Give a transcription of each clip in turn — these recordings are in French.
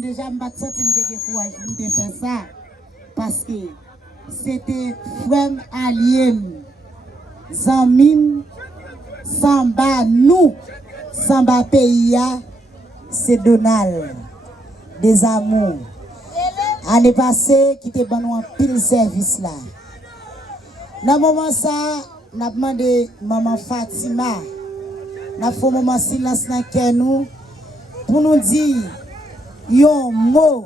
Déjà, je me courage de faire ça parce que c'était frère allié, Zamim, Samba, nous, Samba pays, c'est Donald, des amours. Année passée, qui était bon en pile service là. Dans le moment ça, on a demandé maman Fatima, on a fait un moment silence dans nous pour nous dire yon mot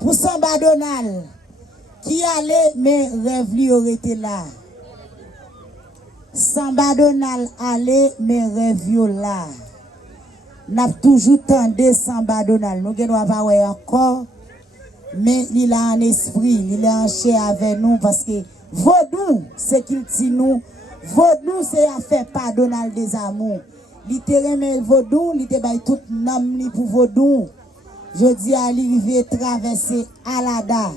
pour Samba Donald qui allait mais rêve lui aurait été là. Samba Donald allait mais rêve yo là. N'a toujours tendé Samba Donald. Nous ne pas voir encore mais il a un esprit, il est en chair avec nous parce que Vaudou c'est qu'il dit nous. Vaudou c'est à faire pas Donald des amours. Il te remet Vaudou, il te bail tout nom pour Vaudou. Je dis à l'arrivée traverser Alada.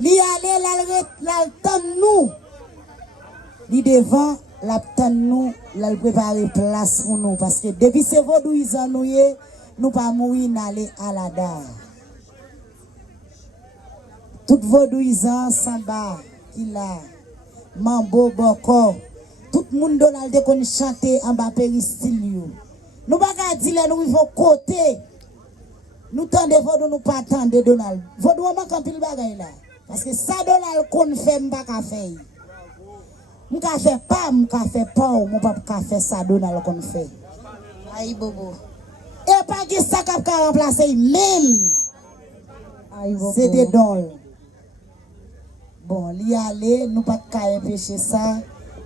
Li aller l'altan nous. Li devant l'altan nous, la préparer place pour nous parce que depuis c'est Vaudou ils en nous nous pas mourir d'aller à la dare. Tout vaudouisant s'en bas, qui là, mambo, boko, tout le monde Donald de qu'on chanter en bas péristyle. Nous pas dire nous vivons côté. Nous tendez vaudou nous pas tendre Donald. Vaudou on manque un pile bagay là. Parce que ça Donald qu'on fait m'pa ka faire. M'ka fait pas, m'ka fait pas, mon pas ka faire ça Donald qu'on fait. Aïe bobo. Et pas qui ça ka remplacer même. Aïe bobo. C'est des dons. Bon, li aller, nous pas ka empêcher ça,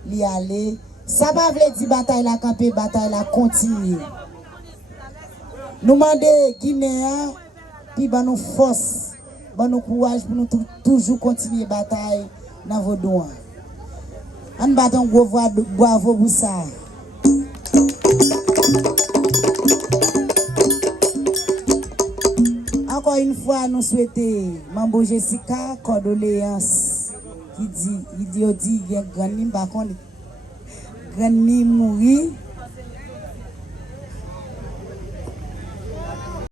li aller. Ça va vle di bataille la camper, bataille la continuer. Nous demandons Guinéens, puis ben nous force, ben nous courage pour nous toujours continuer la bataille dans vos doigts. On bat un gros bravo pour ça. Encore une fois, nous souhaitons Mambo Jessica condoléances qui dit, il dit, grand ni mourir.